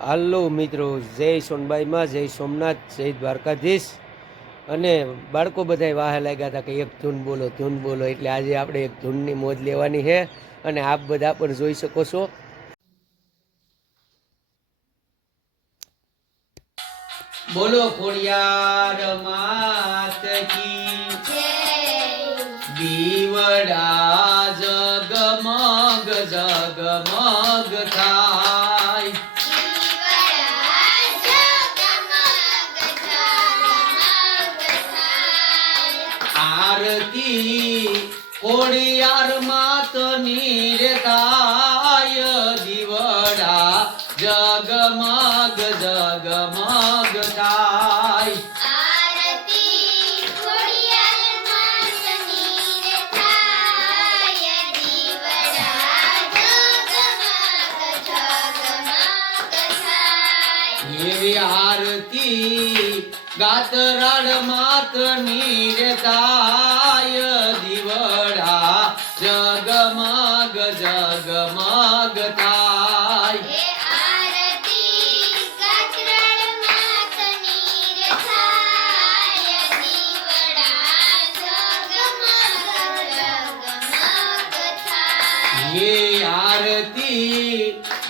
હાલો મિત્રો, જય સોનબાઈમાં, જય સોમનાથ, જય દ્વારકાધીશ. અને બાળકો બધા વાહે લાગ્યા હતા કે એક ધૂન બોલો એટલે આજે આપણે એક ધૂનની મોજ લેવાની છે. અને આપ બધા પણ જોઈ શકો છો. બોલો ખોડિયાર માત કી દીવડા જગમગ જગમગ થાય. આરતી ખોડિયાર માતની રે થાય. દીવડા જગમગ જગમગ થાય. એવી આરતી ગાતરાડ માતની રે થાય. દીવડા જગમગ જગમગ થાય. ये आरती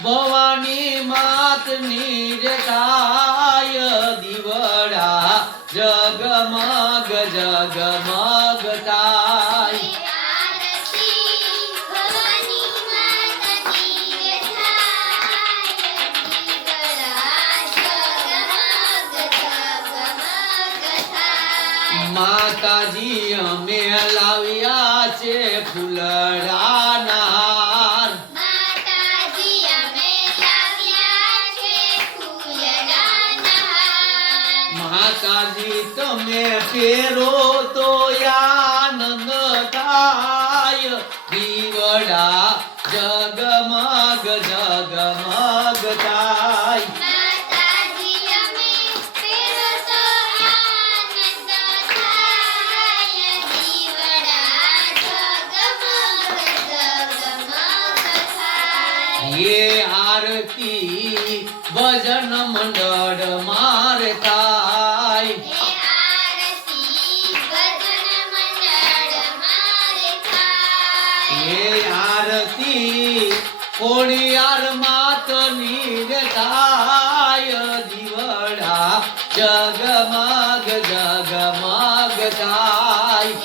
भवानी मातनी रे થાય. દીવડા જગમગ જગમગ થાય. માતાજી અમે લાવ્યા છે ફૂલડાના હાર. માતાજી તમે પહેરો તો આનંદ થાય. દીવડા જગમગ જગમગ થાય. ये आरती भजन मंडल मारे થાય. ये आरती ખોડિયાર માતની રે થાય. દીવડા જગમગ જગમગ થાય.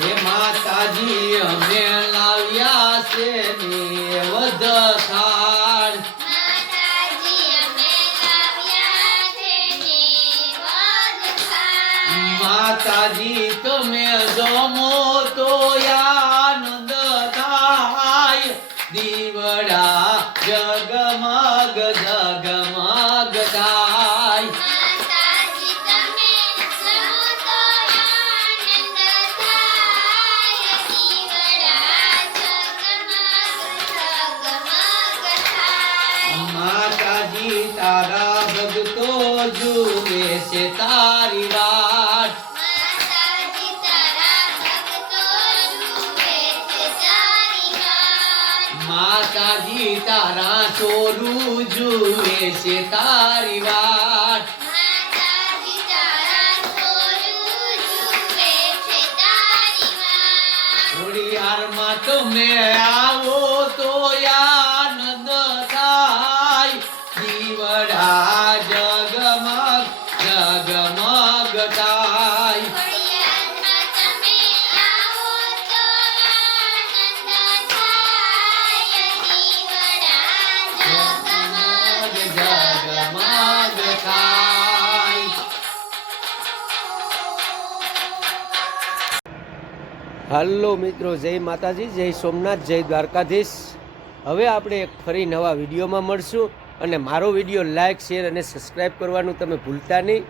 હે માતાજી અમે લાવ્યા છે નેવદ થાળ. માતાજી તમે જમો તો આનંદ થાય. દીવડા જગમગ જગમગ થાય. માતાજી તારા ભક્તો જુએ છે તારી વાટ. માતાજી તારા ચોરું જુએ છે તારી વાટ. ખોડિયારમાં તમે આવો તો આનંદ થાય. દીવડા જગમગ જગમગ થાય. જગમગ થાય. હાલો મિત્રો, જય માતાજી, જય સોમનાથ, જય દ્વારકાધીશ. હવે આપણે એક ફરી નવા વિડીયોમાં મળશું. અને મારો વિડીયો લાઈક, શેર અને સબસ્ક્રાઈબ કરવાનું તમે ભૂલતા નહીં.